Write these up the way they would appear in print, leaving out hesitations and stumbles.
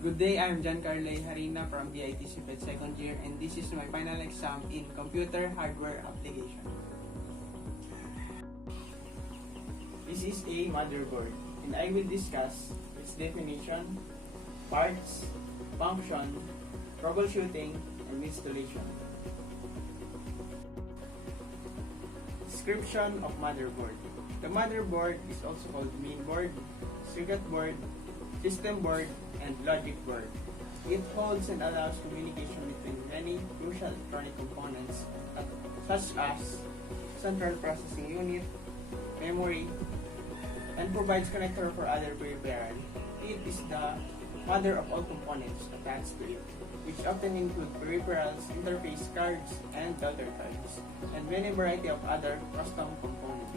Good day, I'm John Carlay Harina from BITC Pet second year, and this is my final exam in Computer Hardware Application. This is a motherboard, and I will discuss its definition, parts, function, troubleshooting, and installation. Description of motherboard. The motherboard is also called mainboard, circuit board, system board, and logic board. It holds and allows communication between many crucial electronic components such as central processing unit, memory, and provides connector for other peripherals. It is the mother of all components attached to it, which often include peripherals, interface cards, and daughter cards, and many variety of other custom components.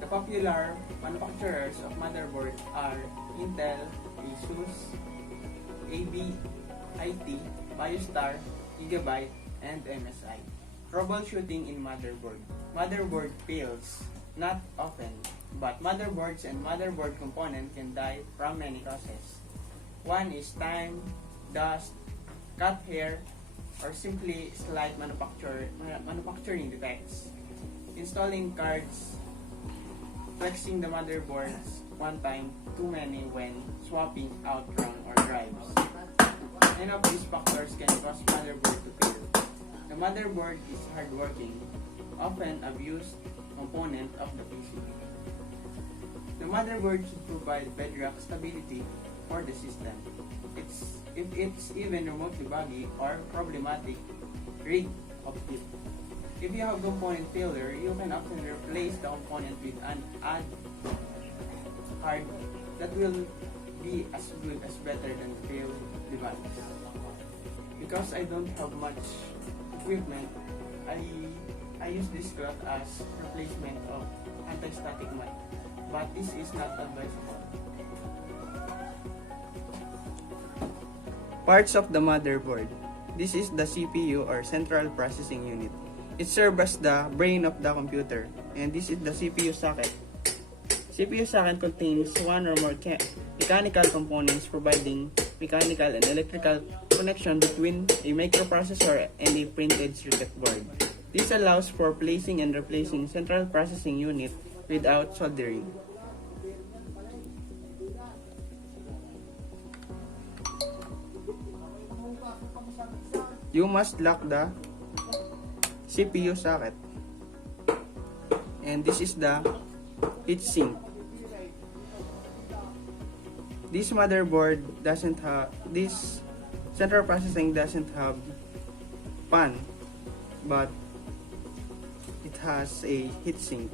The popular manufacturers of motherboards are Intel, Asus, ABIT, BioStar, Gigabyte, and MSI. Troubleshooting in motherboard. Motherboard fails, not often, but motherboards and motherboard component can die from many causes. One is time, dust, cut hair, or simply slight manufacturing defects. Installing cards, flexing the motherboards one time too many when swapping out ROM or drives. Any of these factors can cause motherboard to fail. The motherboard is hardworking, often abused component of the PC. The motherboard should provide bedrock stability for the system. If it's even remotely buggy or problematic, rid of it. If you have component failure, you can often replace the component with an add hard that will be as good as better than the failed device. Because I don't have much equipment, I use this cloth as replacement of anti-static mat, but this is not advisable. Parts of the motherboard. This is the CPU or Central Processing Unit. It serves as the brain of the computer, and this is the CPU socket. CPU socket contains one or more mechanical components providing mechanical and electrical connection between a microprocessor and a printed circuit board. This allows for placing and replacing Central Processing Unit without soldering. You must lock the CPU socket, and this is the heatsink. This motherboard doesn't have, this central processing doesn't have fan, but it has a heatsink,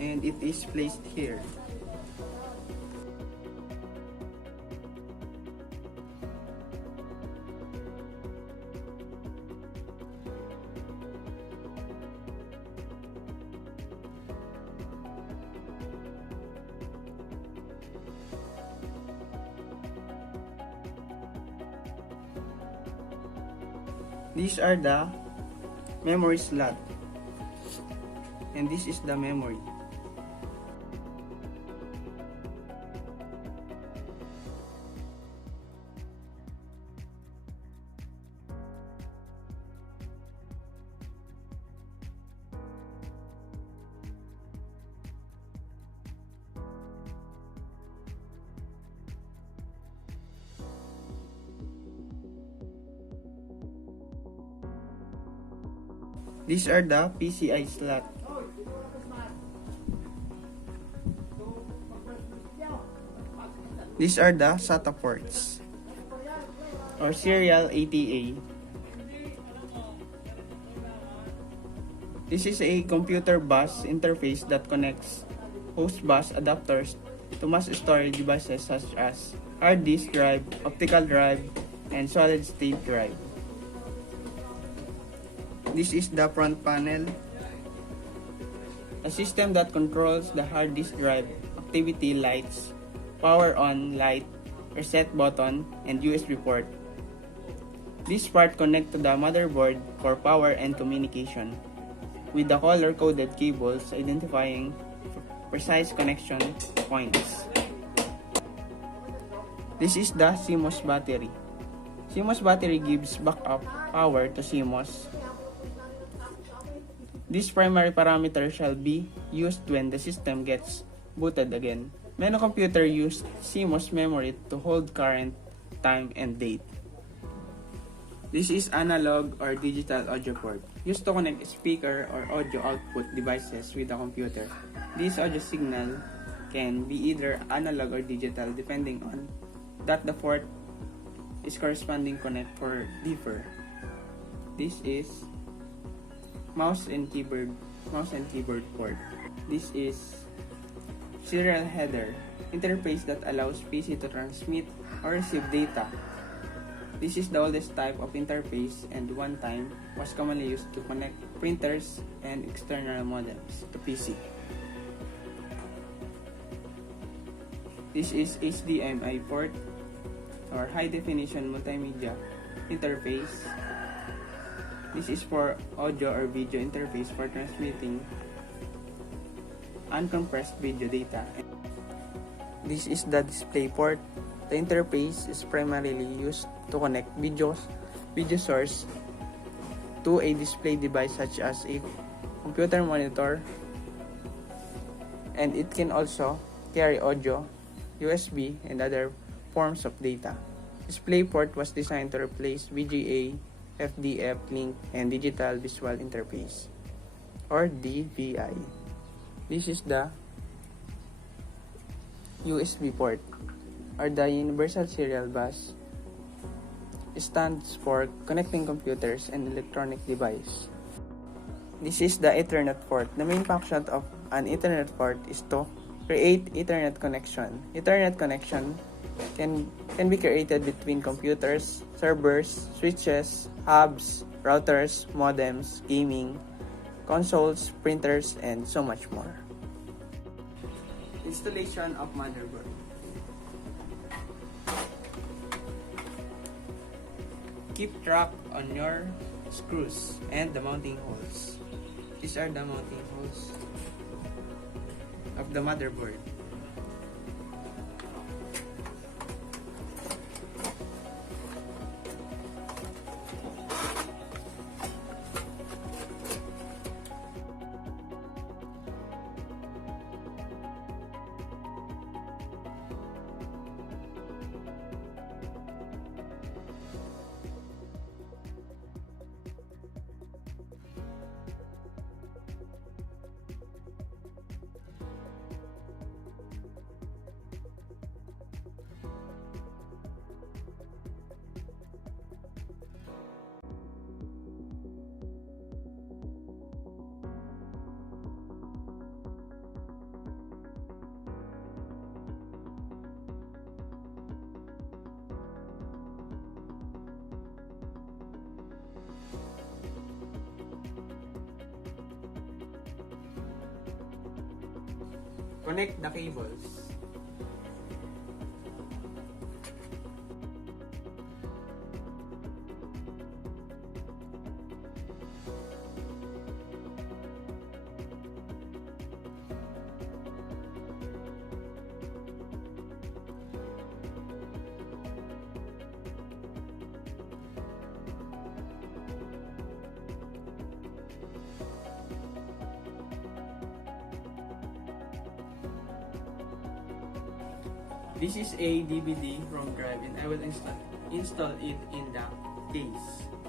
and it is placed here. These are the memory slot, and this is the memory. These are the PCI slot. These are the SATA ports or serial ATA. This is a computer bus interface that connects host bus adapters to mass storage devices such as hard disk drive, optical drive, and solid state drive. This is the front panel, a system that controls the hard disk drive activity lights, power on light, reset button, and USB port. This part connects to the motherboard for power and communication, with the color-coded cables identifying precise connection points. This is the CMOS battery. CMOS battery gives backup power to CMOS. This primary parameter shall be used when the system gets booted again. Many computers use CMOS memory to hold current, time, and date. This is analog or digital audio port, used to connect speaker or audio output devices with a computer. This audio signal can be either analog or digital depending on that the port is corresponding connect or differ. This is mouse and keyboard port. This is serial header interface that allows PC to transmit or receive data. This is the oldest type of interface and one time was commonly used to connect printers and external modems to PC. This is HDMI port or high definition multimedia interface. This is for audio or video interface for transmitting uncompressed video data. This is the display port. The interface is primarily used to connect video source to a display device such as a computer monitor, and it can also carry audio, USB, and other forms of data. Display port was designed to replace VGA, FDF link, and digital visual interface or DVI. This is the USB port or the Universal Serial Bus. It stands for connecting computers and electronic device. This is the Ethernet port. The main function of an Ethernet port is to create Ethernet connection. Ethernet connection can be created between computers, servers, switches, hubs, routers, modems, gaming, consoles, printers, and so much more. Installation of motherboard. Keep track on your screws and the mounting holes. These are the mounting holes of the motherboard. Connect the cables. This is a DVD ROM drive and I will install it in the case.